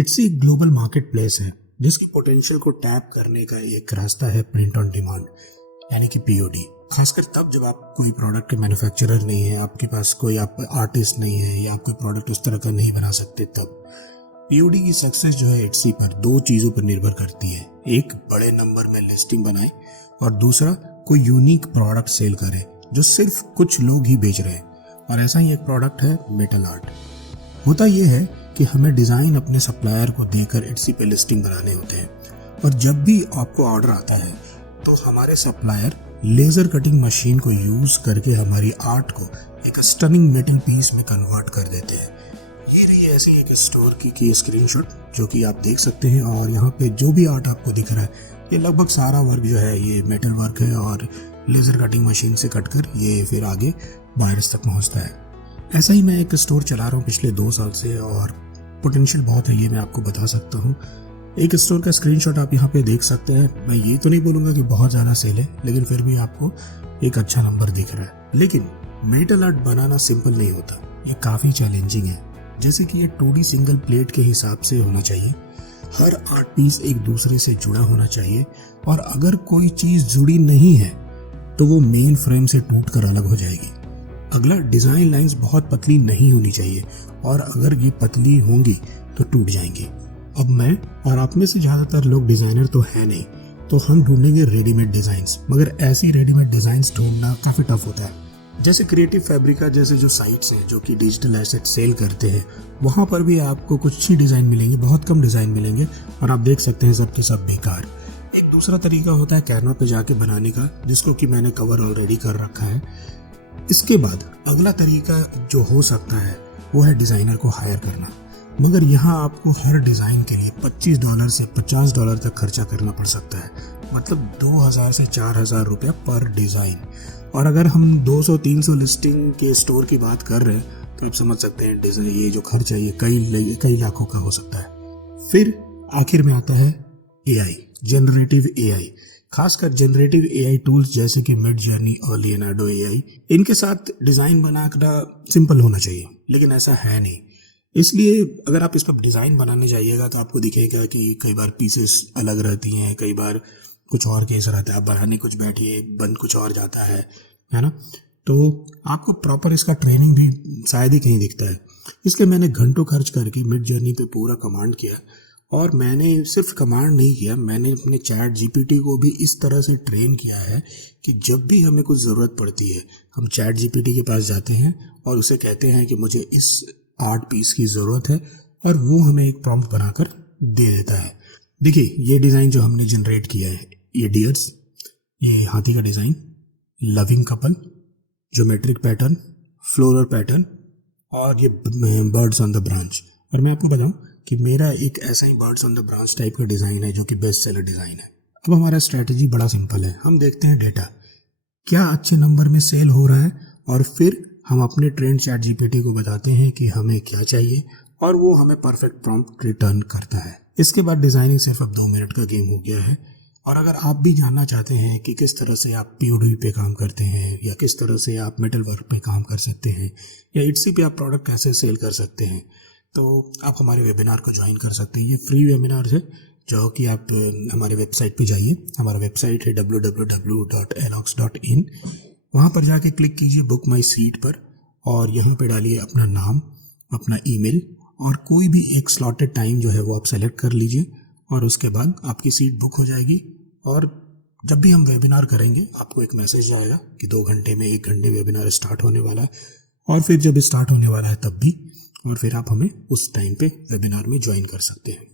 इट्सी एक global market place है जिसकी पोटेंशियल को टैप करने का एक रास्ता है प्रिंट ऑन डिमांड यानी कि पीओडी। खासकर तब जब आप कोई प्रोडक्ट के मैन्युफैक्चरर नहीं है, आपके पास कोई आप आर्टिस्ट नहीं है या आप कोई प्रोडक्ट उस तरह का नहीं बना सकते, तब पीओडी की सक्सेस जो है इट्सी पर दो चीजों पर निर्भर करती है। एक, बड़े नंबर में लिस्टिंग बनाए और दूसरा, कोई यूनिक प्रोडक्ट सेल करे जो सिर्फ कुछ लोग ही बेच रहे हैं। और ऐसा ही एक प्रोडक्ट है मेटल आर्ट। होता यह है कि हमें डिजाइन अपने सप्लायर को देकर इट्सी पे लिस्टिंग बनाने होते हैं और जब भी आपको ऑर्डर आता है तो हमारे सप्लायर लेजर कटिंग मशीन को यूज करके हमारी आर्ट को एक स्टनिंग मेटल पीस में कन्वर्ट कर देते हैं। ये रही ऐसी एक स्टोर की स्क्रीनशॉट जो कि आप देख सकते हैं। और यहाँ पे जो भी आर्ट आपको दिख रहा है ये लगभग सारा वर्क जो है ये मेटल वर्क है और लेजर कटिंग मशीन से कटकर ये फिर आगे बायर्स तक पहुँचता है। ऐसा ही मैं एक स्टोर चला रहा हूँ पिछले 2 साल से और पोटेंशियल बहुत है, ये मैं आपको बता सकता हूँ। एक स्टोर का स्क्रीनशॉट आप यहाँ पे देख सकते हैं। मैं ये तो नहीं बोलूंगा कि बहुत ज़्यादा सेल है, लेकिन फिर भी आपको एक अच्छा नंबर दिख रहा है। लेकिन मेटल आर्ट बनाना सिंपल नहीं होता, ये काफ़ी चैलेंजिंग है। जैसे कि ये 2D सिंगल प्लेट के हिसाब से होना चाहिए, हर आर्ट पीस एक दूसरे से जुड़ा होना चाहिए और अगर कोई चीज़ जुड़ी नहीं है तो वो मेन फ्रेम से टूट कर अलग हो जाएगी। अगला, डिज़ाइन लाइंस बहुत पतली नहीं होनी चाहिए और अगर ये पतली होंगी तो टूट जाएंगी। अब मैं और आप में से ज़्यादातर लोग डिज़ाइनर तो है नहीं, तो हम ढूंढेंगे रेडीमेड डिज़ाइंस, मगर ऐसी रेडीमेड डिज़ाइंस ढूंढना काफ़ी टफ होता है। जैसे क्रिएटिव फैब्रिका जैसे जो साइट्स हैं जो कि डिजिटल एसेट सेल करते हैं, वहाँ पर भी आपको कुछ ही डिज़ाइन मिलेंगे, बहुत कम डिज़ाइन मिलेंगे और आप देख सकते हैं सबके सब बेकार। एक दूसरा तरीका होता है कैनवा पे जाके बनाने का, जिसको कि मैंने कवर ऑलरेडी कर रखा है। इसके बाद अगला तरीका जो हो सकता है वो है डिज़ाइनर को हायर करना, मगर यहाँ आपको हर डिज़ाइन के लिए $25 से $50 तक खर्चा करना पड़ सकता है, मतलब 2000 से 4000 रुपया पर डिज़ाइन। और अगर हम 200-300 लिस्टिंग के स्टोर की बात कर रहे हैं तो आप समझ सकते हैं डिज़ाइन ये जो खर्चा ये कई लाखों का हो सकता है। फिर आखिर में आता है AI, जनरेटिव AI। खासकर जनरेटिव AI टूल्स जैसे कि मिड जर्नी और लियोनार्डो AI, इनके साथ डिज़ाइन बनाना सिंपल होना चाहिए, लेकिन ऐसा है नहीं। इसलिए अगर आप इस पर डिज़ाइन बनाने जाइएगा तो आपको दिखेगा कि कई बार पीसेस अलग रहती हैं, कई बार कुछ और केस रहता है, आप बनाने कुछ बैठिए बंद कुछ और जाता है ना। तो आपको प्रॉपर इसका ट्रेनिंग भी शायद ही कहीं दिखता है। इसलिए मैंने घंटों खर्च करके मिड जर्नी पे पूरा कमांड किया और मैंने सिर्फ कमांड नहीं किया, मैंने अपने चैट GPT को भी इस तरह से ट्रेन किया है कि जब भी हमें कुछ ज़रूरत पड़ती है हम चैट GPT के पास जाते हैं और उसे कहते हैं कि मुझे इस आर्ट पीस की ज़रूरत है और वो हमें एक प्रॉम्प्ट बनाकर दे देता है। देखिए ये डिज़ाइन जो हमने जनरेट किया है, ये डियर्स, ये हाथी का design, loving couple, geometric pattern, floral pattern और ये बर्ड्स ऑन द ब्रांच। और मैं आपको बताऊं कि मेरा एक ऐसा ही birds on the branch type का डिज़ाइन है जो कि बेस्ट सेलर डिज़ाइन है। अब हमारा स्ट्रेटजी बड़ा सिंपल है, हम देखते हैं डेटा क्या अच्छे नंबर में सेल हो रहा है और फिर हम अपने ट्रेंड चैट GPT को बताते हैं कि हमें क्या चाहिए और वो हमें परफेक्ट प्रॉम्प्ट रिटर्न करता है। इसके बाद डिज़ाइनिंग सिर्फ अब 2 मिनट का गेम हो गया है। और अगर आप भी जानना चाहते हैं कि किस तरह से आप POD पे काम करते हैं या किस तरह से आप मेटल वर्क पे काम कर सकते हैं या इट्सी पे आप प्रोडक्ट कैसे सेल कर सकते हैं, तो आप हमारे वेबिनार को ज्वाइन कर सकते हैं। ये फ्री वेबिनार है जो कि आप हमारे वेबसाइट पे जाइए, हमारा वेबसाइट है www.alox.in। वहाँ पर जाके क्लिक कीजिए बुक माई सीट पर और यहीं पे डालिए अपना नाम, अपना ईमेल और कोई भी एक स्लॉटेड टाइम जो है वो आप सेलेक्ट कर लीजिए और उसके बाद आपकी सीट बुक हो जाएगी। और जब भी हम वेबिनार करेंगे आपको एक मैसेज आएगा कि 2 घंटे में 1 घंटे वेबिनार स्टार्ट होने वाला है और फिर जब स्टार्ट होने वाला है तब भी, और फिर आप हमें उस टाइम पे वेबिनार में ज्वाइन कर सकते हैं।